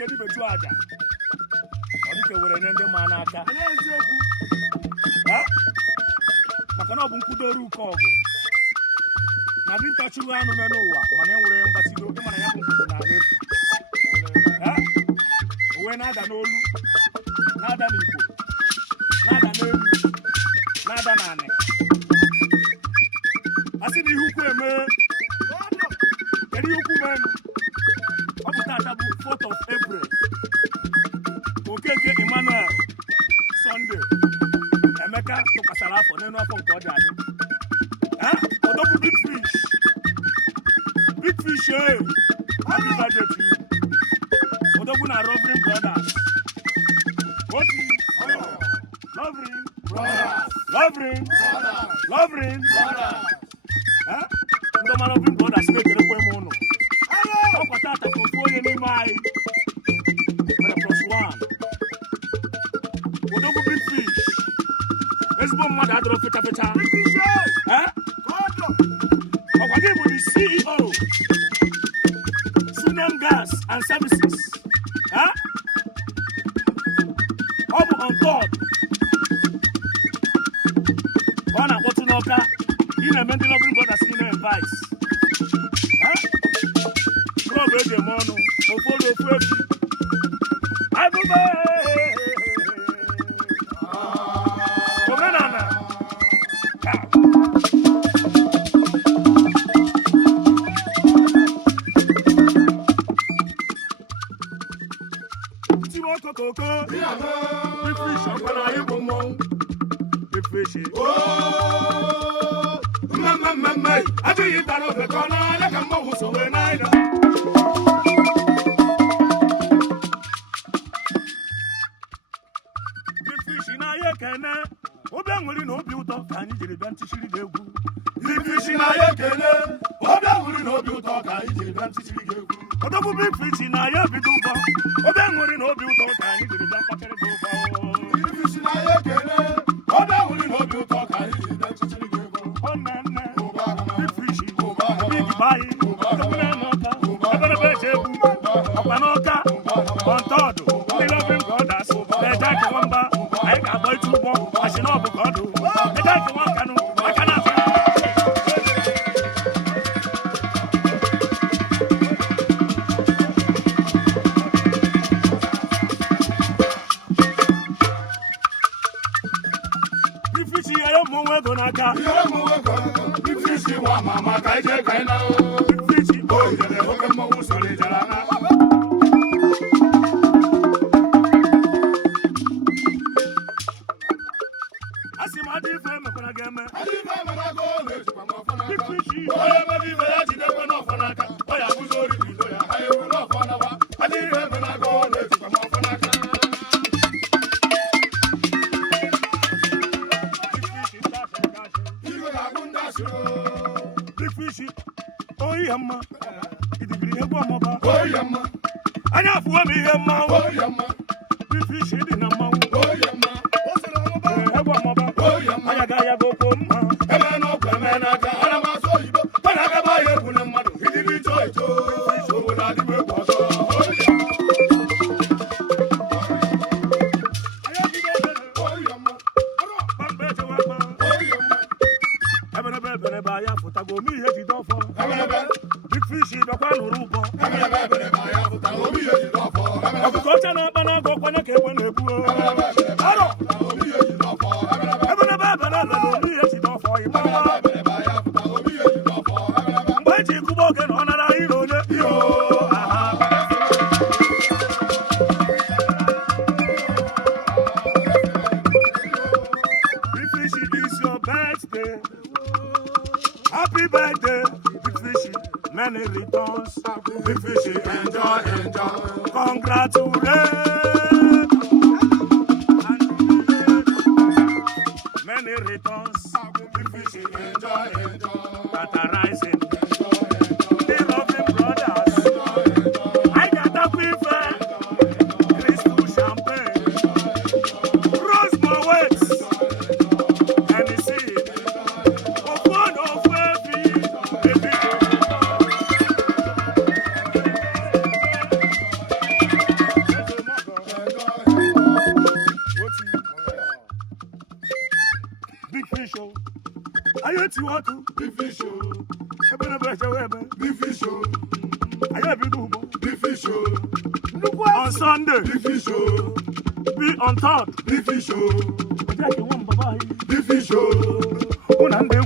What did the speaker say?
Kedu betu aja ọ dịka were nye ndị ma n'aka eziokwu maka na ọ bụ nkwudoru uke ọgụ na dị ntachuru anụ n'ụwa mana enwere mgbachido oge mana ya bụ nkwudo na efu owe na-ada n'olu na-ada n'Igbo na-ada n'elu na-ada n'anị a sị na ihe ukwu eme kedu ihe ukwu menu ọ bụ tata bụ 4th of April Okeke Emmanuel Sunday Emeka tụkwasara afọ n'elu afọ nke ọ dị adị odogwu big fish happy birthday to you odogwu na Reverend Brothers Reverend ndị ọma Reverend Brothers na-ekerekwa m ụnụ ọkwa tata ka ofu onye n'ime anyị mere +1 odogwu big fish ezigbo mmadụ adọrọ fecha ọkwa gị bụ the CEO Sunem Gas and Services ọ bụ on top ka ọ na-akpọtụ n'ọka ị na-eme ndị Reverend Brothers niile advice club eji eme ọnụ oforu ofu efi abụbe omenala tiwa okokoko ifish ọkwara ịbụ mmọnwụ ifishi mmemme adịghị tara ofe ka ọ n'anya ka mmọnwụ so wee n'anya ekene obi aṅụrị na obi ụtọ ka anyị jiri bịa ntịchiri gị egwu big fish na ya ekene obi aṅụrị na obi ụtọ ka anyị jiri bịa ntịchiri gị egwu odogwu big fish na ya ebido ụbọ obi aṅụrị na obi ụtọ ka anyị jiri bịa mkpakịrị gị ụbọ big fish na ya ekene obi aṅụrị na obi ụtọ ka anyị jiri bịa ntịchiri gị egwu ọnenne big fish big bayi odogwu na-eme ọka eberebe eji egwu ọkwa n'ọka ọntọọdụ ndị Reverend Brothers na-eje aka nwamba anyị ga-agba ịtụ ụgbọ asị na ọ bụ ka ọ dụ eje aka nwa nkanụ aka na-afọ ifichi ya ya mmụnwe ego n'aka ifishi nwa mama ka ije ka ị na ifichi o jere oke mmọnwụ sọrọ ijara na asị m adị ife emekwara gị eme adị ife emanago na-ejikwa m ọfọ n'aka ifichi onye emebe ife ya jidekwa n'ọfọ n'aka ọ ya bụzi ori bido ya ha ewu n'ọfọ n'aba adị ihe emanago na-ejikwa m ọfọ n'aka iwe ga-agụ ndị asịrị ifichi oyi ya mma idigiri egwu ọmọba oyi ya mma anya afụwa m ihe mmanwụ oyi ya mma ifichi dị na mmanwụ oyi ya mma egwu ọmọba anya ga ya gokwo mma eme n'ọgwụ eme n'aka ana m asụ oyibo ọ na-agaba ya egwu na mmadụ idiri ito ito obodo adịbụ egwu ọzọ oyi ya mma kpamkpa echewa mma oyi ya mma eberebe eberebe anya fụtago ome ihe jide ọfọ emerebe ifichi bịakwa nụrụ ụbọ emerebe eberebe ya pụtara obi ihe jide ọfọ ọkụkọ ọcha na-akpa na-agụ ọkwanye ka egbe na-egbu arọ obi ihe jide ọfọ emerebe eberebe eberebe na ome ihe jide ọfọ ịgba eberebe ya pụtara obi ihe jide ọfọ emerebe mgbe eji kụba oge na ọ nara ire onye iyo ifichi is your birthday happy birthday ifichi many returns big fish enjoy congratulations many returns big fish enjoy that are rising the Reverend Brothers Ayo ti watu. Bifisho. Ebe na beche webe. Bifisho. Ayo bi dubo. Bifisho. On Sunday. Bifisho. Be on third. Bifisho. Ejake wọn baba yi. Bifisho. Una nde